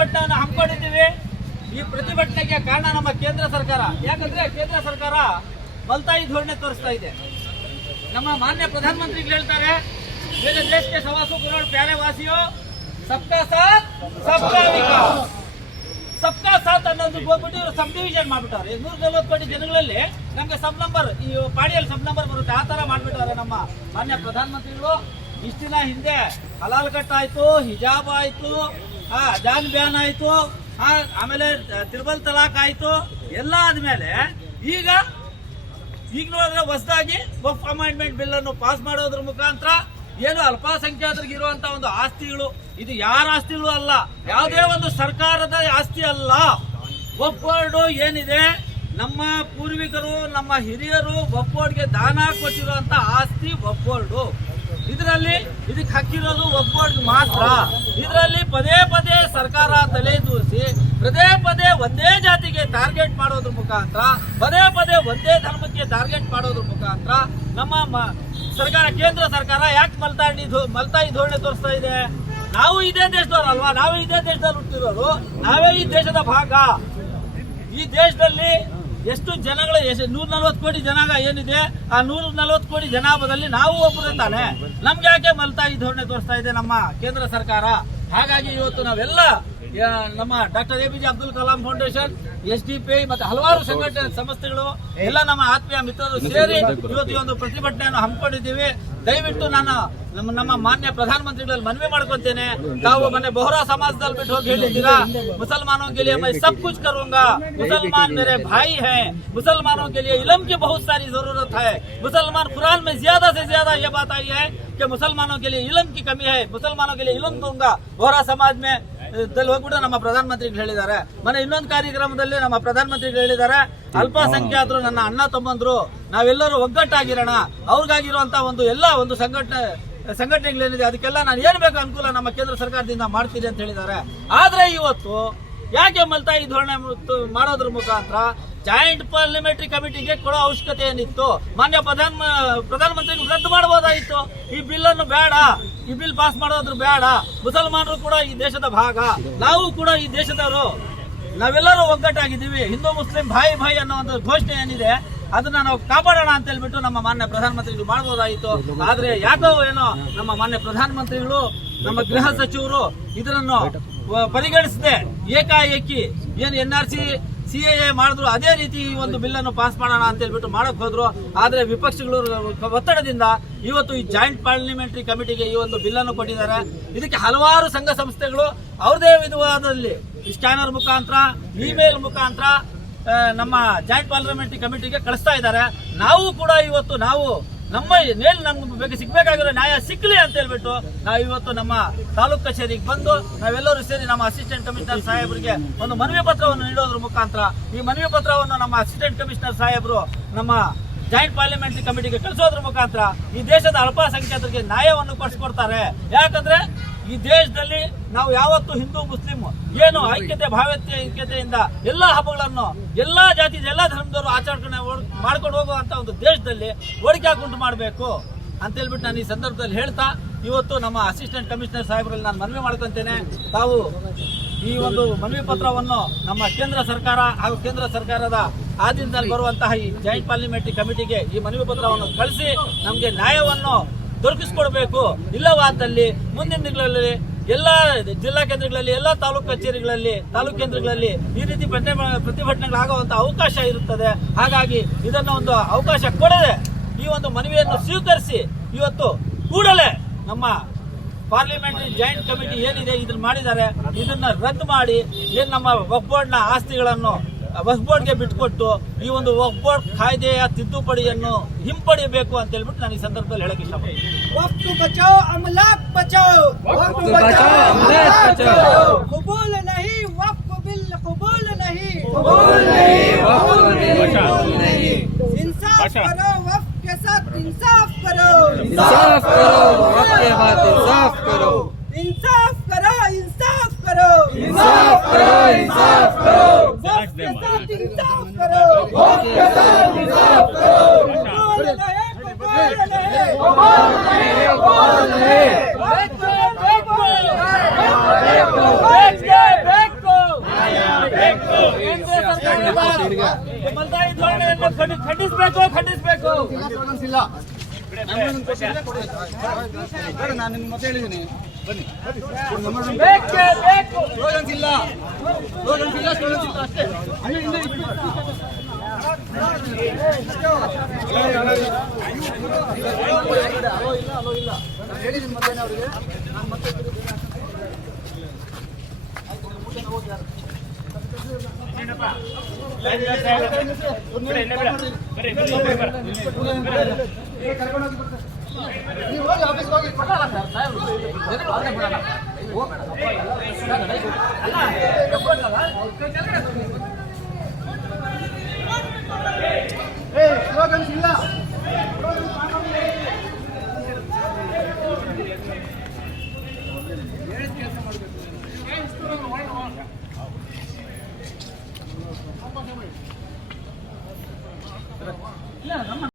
ಪ್ರತಿಭಟನೆಯನ್ನು ಹಮ್ಮಿಕೊಂಡಿದ್ದೀವಿ. ಈ ಪ್ರತಿಭಟನೆಗೆ ಕಾರಣ ನಮ್ಮ ಕೇಂದ್ರ ಸರ್ಕಾರ. ಯಾಕಂದ್ರೆ ಕೇಂದ್ರ ಸರ್ಕಾರ ಮಲ್ತಾಯಿ ಧೋರಣೆ ತೋರಿಸ್ತಾ ಇದೆ. ನಮ್ಮ ಮಾನ್ಯ ಪ್ರಧಾನಮಂತ್ರಿಗಳು ಹೇಳ್ತಾರೆ, मेरे देश के 125 करोड़ प्यारे वासियों, सबका साथ सबका विकास, सबका साथ ಅನ್ನೋದು ಹೋಗ್ಬಿಟ್ಟು ಇವರು ಸಬ್ ಡಿವಿಷನ್ ಮಾಡ್ಬಿಟ್ಟವ್ರೆ. 140 ಕೋಟಿ ಜನಗಳಲ್ಲಿ ನಮ್ಗೆ ಸಬ್ ನಂಬರ್, ಈ ಪಾಡಿಯಲ್ಲಿ ಸಬ್ ನಂಬರ್ ಬರುತ್ತೆ, ಆ ತರ ಮಾಡ್ಬಿಟ್ಟವ್ರೆ ನಮ್ಮ ಮಾನ್ಯ ಪ್ರಧಾನಮಂತ್ರಿಗಳು. ಇಷ್ಟು ದಿನ ಹಿಂದೆ ಹಲಾಲ್ ಕಟ್ ಆಯ್ತು, ಹಿಜಾಬ್ ಆಯ್ತು, ಜಾನ್ ಬ್ಯಾನ್ ಆಯ್ತು, ಆಮೇಲೆ ತ್ರಿಬಲ್ ತಲಾಕ್ ಆಯ್ತು, ಎಲ್ಲ ಆದ್ಮೇಲೆ ಈಗ ನೋಡಿದ್ರೆ ಹೊಸದಾಗಿ ವಕ್ಫ್ ಅಮೆಂಡ್ಮೆಂಟ್ ಬಿಲ್ ಅನ್ನು ಪಾಸ್ ಮಾಡೋದ್ರ ಮುಖಾಂತರ ಏನು ಅಲ್ಪಸಂಖ್ಯಾತರಿಗೆ ಇರುವಂತ ಒಂದು ಆಸ್ತಿಗಳು, ಇದು ಯಾರ ಆಸ್ತಿಗಳು ಅಲ್ಲ, ಯಾವುದೇ ಒಂದು ಸರ್ಕಾರದ ಆಸ್ತಿ ಅಲ್ಲ. ವಕ್ಫ್ ಬೋರ್ಡ್ ಏನಿದೆ, ನಮ್ಮ ಪೂರ್ವಿಕರು ನಮ್ಮ ಹಿರಿಯರು ವಕ್ಫ್ ಬೋರ್ಡ್ಗೆ ದಾನ ಕೊಟ್ಟಿರುವಂತ ಆಸ್ತಿ ವಕ್ಫ್ ಬೋರ್ಡ್. ಇದರಲ್ಲಿ ಇದಕ್ಕೆ ಹಕ್ಕಿರೋದು ವಕ್ಫ್ ಬೋರ್ಡ್ ಮಾತ್ರ. ಇದರಲ್ಲಿ ಪದೇ ಪದೇ ಸರ್ಕಾರ ತಲೆ ದೂರಿಸಿ ಪದೇ ಪದೇ ಒಂದೇ ಜಾತಿಗೆ ಟಾರ್ಗೆಟ್ ಮಾಡೋದ್ರ ಮುಖಾಂತರ, ಪದೇ ಪದೇ ಒಂದೇ ಧರ್ಮಕ್ಕೆ ಟಾರ್ಗೆಟ್ ಮಾಡೋದ್ರ ಮುಖಾಂತರ ನಮ್ಮ ಸರ್ಕಾರ, ಕೇಂದ್ರ ಸರ್ಕಾರ ಯಾಕೆ ಮಲ್ತಾಯಿ ಧೋರಣೆ ತೋರಿಸ್ತಾ ಇದೆ? ನಾವು ಇದೇ ದೇಶದವರಲ್ವಾ, ನಾವು ಇದೇ ದೇಶದಲ್ಲಿ ಹುಟ್ಟಿರೋರು, ನಾವೇ ಈ ದೇಶದ ಭಾಗ. ಈ ದೇಶದಲ್ಲಿ ಎಷ್ಟು ಜನಗಳ 140 ಕೋಟಿ ಜನಾಂಗ ಏನಿದೆ, ಆ 140 ಕೋಟಿ ಜನಾಂಗದಲ್ಲಿ ನಾವು ಒಬ್ಬರು ತಾನೆ. ನಮ್ಗೆ ಯಾಕೆ ಮಲ್ತಾಯಿ ಧೋರಣೆ ತೋರಿಸ್ತಾ ಇದೆ ನಮ್ಮ ಕೇಂದ್ರ ಸರ್ಕಾರ? ಹಾಗಾಗಿ ಇವತ್ತು ನಾವೆಲ್ಲ ನಮ್ಮ doctor APJ Abdul Kalam foundation, SDPI ಮತ್ತೆ ಹಲವಾರು ಸಂಘಟನೆ ಸಂಸ್ಥೆಗಳು ಎಲ್ಲ ನಮ್ಮ ಆತ್ಮೀಯ ಮಿತ್ರರು ಸೇರಿ ಇವತ್ತು ಈ ಒಂದು ಪ್ರತಿಭಟನೆಯನ್ನು ಹಮ್ಮಿಕೊಂಡಿದ್ದೀವಿ. ದಯವಿಟ್ಟು ನಾನು ನಮ್ಮ ಮಾನ್ಯ ಪ್ರಧಾನಮಂತ್ರಿಗಳಲ್ಲಿ ಮನವಿ ಮಾಡ್ಕೊತೇನೆ, ತಾವು ಮೊನ್ನೆ ಬೋಹರಾ ಸಮಾಜದಲ್ಲಿ ಬಿಟ್ಟು ಹೋಗಿ ಹೇಳಿದ್ದೀರಾ, मुसलमानों के लिए मैं सब कुछ करूंगा, मुसलमान मेरे भाई हैं, मुसलमानों के लिए इल्म की बहुत सारी जरूरत है, मुसलमान कुरान में ज्यादा से ज्यादा ये बात आई है कि मुसलमानों के लिए इल्म की कमी है, मुसलमानों के लिए इल्म दूंगा. ಬೋಹರಾ ಸಮಾಜ में ಹೋಗ್ಬಿಟ್ಟು ನಮ್ಮ ಪ್ರಧಾನಮಂತ್ರಿಗಳು ಹೇಳಿದ್ದಾರೆ. ಮೊನ್ನೆ ಇನ್ನೊಂದು ಕಾರ್ಯಕ್ರಮದಲ್ಲಿ ನಮ್ಮ ಪ್ರಧಾನಮಂತ್ರಿಗಳು ಹೇಳಿದ್ದಾರೆ, ಅಲ್ಪಸಂಖ್ಯಾತರು ನನ್ನ ಅಣ್ಣ ತಮ್ಮಂದ್ರು, ನಾವೆಲ್ಲರೂ ಒಗ್ಗಟ್ಟಾಗಿರೋಣ, ಅವ್ರಿಗಾಗಿರುವಂತ ಒಂದು ಸಂಘಟನೆಗಳೇನಿದೆ ಅದಕ್ಕೆಲ್ಲ ನಾನು ಏನ್ ಬೇಕು ಅನುಕೂಲ ನಮ್ಮ ಕೇಂದ್ರ ಸರ್ಕಾರದಿಂದ ಮಾಡ್ತೀನಿ ಅಂತ ಹೇಳಿದ್ದಾರೆ. ಆದ್ರೆ ಇವತ್ತು ಯಾಕೆ ಮಲ್ತಾಯಿ ಧೋರಣೆ ಮಾಡೋದ್ರ ಮುಖಾಂತರ ಜಾಯಿಂಟ್ ಪಾರ್ಲಿಮೆಂಟರಿ ಕಮಿಟಿಗೆ ಕೊಡೋ ಅವಶ್ಯಕತೆ ಏನಿತ್ತು? ಮಾನ್ಯ ಪ್ರಧಾನಮಂತ್ರಿಗಳು ರದ್ದು ಮಾಡಬಹುದಾಗಿತ್ತು. ಈ ಬಿಲ್ ಅನ್ನು ಬೇಡ, ಈ ಬಿಲ್ ಪಾಸ್ ಮಾಡೋದ್ರ ಬೇಡ. ಮುಸಲ್ಮಾನರು ಕೂಡ ಈ ದೇಶದ ಭಾಗ, ನಾವು ಕೂಡ ಈ ದೇಶದವರು, ನಾವೆಲ್ಲರೂ ಒಗ್ಗಟ್ಟಾಗಿದ್ದೀವಿ. ಹಿಂದೂ ಮುಸ್ಲಿಂ ಭಾಯಿ ಭಾಯಿ ಅನ್ನೋ ಒಂದು ಘೋಷಣೆ ಏನಿದೆ ಅದನ್ನ ನಾವು ಕಾಪಾಡೋಣ ಅಂತ ಹೇಳ್ಬಿಟ್ಟು ನಮ್ಮ ಮಾನ್ಯ ಪ್ರಧಾನಮಂತ್ರಿಗಳು ಮಾಡಬಹುದಾಗಿತ್ತು. ಆದ್ರೆ ಯಾಕೋ ಏನೋ ನಮ್ಮ ಮಾನ್ಯ ಪ್ರಧಾನಮಂತ್ರಿಗಳು, ನಮ್ಮ ಗೃಹ ಸಚಿವರು ಇದನ್ನು ಪರಿಗಣಿಸದೆ ಏಕಾಏಕಿ ಏನು NRC CAA ಮಾಡಿದ್ರು ಅದೇ ರೀತಿ ಈ ಒಂದು ಬಿಲ್ ಅನ್ನು ಪಾಸ್ ಮಾಡೋಣ ಅಂತ ಹೇಳ್ಬಿಟ್ಟು ಮಾಡಕ್ ಹೋದ್ರು. ಆದ್ರೆ ವಿಪಕ್ಷಗಳು ಒತ್ತಡದಿಂದ ಇವತ್ತು ಈ ಜಾಯಿಂಟ್ ಪಾರ್ಲಿಮೆಂಟರಿ ಕಮಿಟಿಗೆ ಈ ಒಂದು ಬಿಲ್ ಅನ್ನು ಕೊಟ್ಟಿದ್ದಾರೆ. ಇದಕ್ಕೆ ಹಲವಾರು ಸಂಘ ಸಂಸ್ಥೆಗಳು ಅವ್ರದೇ ವಿಧವಾದಲ್ಲಿ ಸ್ಕ್ಯಾನರ್ ಮುಖಾಂತರ, ಇಮೇಲ್ ಮುಖಾಂತರ ನಮ್ಮ ಜಾಯಿಂಟ್ ಪಾರ್ಲಿಮೆಂಟರಿ ಕಮಿಟಿಗೆ ಕಳಿಸ್ತಾ ಇದ್ದಾರೆ. ನಾವು ಕೂಡ ಇವತ್ತು ನಮ್ಗೆ ಸಿಗ್ಬೇಕಾಗಿರೋ ನ್ಯಾಯ ಸಿಕ್ಕಲಿ ಅಂತ ಹೇಳ್ಬಿಟ್ಟು ನಾವು ಇವತ್ತು ನಮ್ಮ ತಾಲೂಕು ಕಚೇರಿಗೆ ಬಂದು ನಾವೆಲ್ಲರೂ ಸೇರಿ ನಮ್ಮ ಅಸಿಸ್ಟೆಂಟ್ ಕಮಿಷನರ್ ಸಾಹೇಬರಿಗೆ ಒಂದು ಮನವಿ ಪತ್ರವನ್ನು ನೀಡೋದ್ರ ಮುಖಾಂತರ, ಈ ಮನವಿ ಪತ್ರವನ್ನು ನಮ್ಮ ಅಸಿಸ್ಟೆಂಟ್ ಕಮಿಷನರ್ ಸಾಹೇಬರು ನಮ್ಮ ಜಾಯಿಂಟ್ ಪಾರ್ಲಿಮೆಂಟರಿ ಕಮಿಟಿಗೆ ಕಳಿಸೋದ್ರ ಮುಖಾಂತರ ಈ ದೇಶದ ಅಲ್ಪಸಂಖ್ಯಾತರಿಗೆ ನ್ಯಾಯವನ್ನು ಕೊಡಿಸ್ಕೊಡ್ತಾರೆ. ಯಾಕಂದ್ರೆ ಈ ದೇಶದಲ್ಲಿ ನಾವು ಯಾವತ್ತು ಹಿಂದೂ ಮುಸ್ಲಿಂ ಏನು ಐಕ್ಯತೆಯಿಂದ ಎಲ್ಲಾ ಹಬ್ಬಗಳನ್ನು ಎಲ್ಲಾ ಜಾತಿ ಎಲ್ಲಾ ಧರ್ಮದವರು ಆಚರಣೆ ಮಾಡ್ಕೊಂಡು ಹೋಗುವಂತ ಒಂದು ದೇಶದಲ್ಲಿ ಒಡಕೆ ಉಂಟು ಮಾಡಬೇಕು ಅಂತ ಹೇಳ್ಬಿಟ್ಟು ನಾನು ಈ ಸಂದರ್ಭದಲ್ಲಿ ಹೇಳ್ತಾ, ಇವತ್ತು ನಮ್ಮ ಅಸಿಸ್ಟೆಂಟ್ ಕಮಿಷನರ್ ಸಾಹೇಬರಲ್ಲಿ ನಾನು ಮನವಿ ಮಾಡ್ಕೊಂತೇನೆ, ತಾವು ಈ ಒಂದು ಮನವಿ ಪತ್ರವನ್ನು ನಮ್ಮ ಕೇಂದ್ರ ಸರ್ಕಾರ ಹಾಗೂ ಕೇಂದ್ರ ಸರ್ಕಾರದ ಆಧೀನದಲ್ಲಿ ಬರುವಂತಹ ಈ ಜಾಯಿಂಟ್ ಪಾರ್ಲಿಮೆಂಟರಿ ಕಮಿಟಿಗೆ ಈ ಮನವಿ ಪತ್ರವನ್ನು ಕಳಿಸಿ ನಮಗೆ ನ್ಯಾಯವನ್ನು ದೊರಕಿಸಿಕೊಡ್ಬೇಕು. ಇಲ್ಲವಾದಲ್ಲಿ ಮುಂದಿನ ದಿನಗಳಲ್ಲಿ ಎಲ್ಲಾ ಜಿಲ್ಲಾ ಕೇಂದ್ರಗಳಲ್ಲಿ, ಎಲ್ಲಾ ತಾಲೂಕು ಕಚೇರಿಗಳಲ್ಲಿ, ತಾಲೂಕು ಕೇಂದ್ರಗಳಲ್ಲಿ ಈ ರೀತಿ ಪ್ರತಿಭಟನೆಗಳಾಗುವಂತ ಅವಕಾಶ ಇರುತ್ತದೆ. ಹಾಗಾಗಿ ಇದನ್ನ ಒಂದು ಅವಕಾಶ ಕೊಡದೆ ಈ ಒಂದು ಮನವಿಯನ್ನು ಸ್ವೀಕರಿಸಿ ಇವತ್ತು ಕೂಡಲೇ ನಮ್ಮ ಪಾರ್ಲಿಮೆಂಟರಿ ಜಾಯಿಂಟ್ ಕಮಿಟಿ ಏನಿದೆ ಇದನ್ನ ಮಾಡಿದ್ದಾರೆ, ಇದನ್ನ ರದ್ದು ಮಾಡಿ ಏನ್ ನಮ್ಮ ವಕ್ಫ್ ಬೋರ್ಡ್ ನ ಆಸ್ತಿಗಳನ್ನು ವಕ್ಫ್ ಬೋರ್ಡ್ಗೆ ಬಿಟ್ಟುಕೊಟ್ಟು ಈ ಒಂದು ವಕ್ಫ್ ಬೋರ್ಡ್ ಕಾಯ್ದೆಯ ತಿದ್ದುಪಡಿಯನ್ನು ಹಿಂಪಡೆಯಬೇಕು ಅಂತ ಹೇಳ್ಬಿಟ್ಟು ನಾನು ಈ ಸಂದರ್ಭದಲ್ಲಿ ಹೇಳಕ್ ಇಷ್ಟಪಡ್ತೀನಿ. वक्त बचाओ अमलाक बचाओ, वक्त बचाओ अमलाक बचाओ, कबूल नहीं वक्फ बिल, कबूल नहीं, कबूल नहीं वक्फ बिल, कबूल नहीं। इंसाफ करो वक्फ के साथ, इंसाफ करो, इंसाफ करो वक्फ के बाद इंसाफ करो, इंसाफ करो, इंसाफ करो, इंसाफ करो, इंसाफ करो, वक्फ के साथ इंसाफ करो, वक्फ के साथ इंसाफ करो, कबूल नहीं, कबूल नहीं, कबूल नहीं, कबूल नहीं, ಮಲ್ತಾಯಿ ಧೋರಣೆಯನ್ನು ಖಂಡಿಸಬೇಕು ಖಂಡಿಸಬೇಕು. ನಾನು ನಿಮ್ಗೆ ಮತ್ತೆ ಹೇಳಿದ್ದೀನಿ ಬನ್ನಿ ಬೇಕೇ ಬೇಕು. ಸ್ಲೋಗನ್ಸ್ ಇಲ್ಲ ಅಷ್ಟೇ. ಹೇಳಿದ್ದೀನಿ ಮತ್ತೆ ಅವರಿಗೆ ನಾನು ಮತ್ತೆ ನೀವು ಹೋಗಿ ಆಫೀಸ್ಗೆ ಹೋಗಿ ಸ್ಲೋಗನ್ಸ್ ಇಲ್ಲ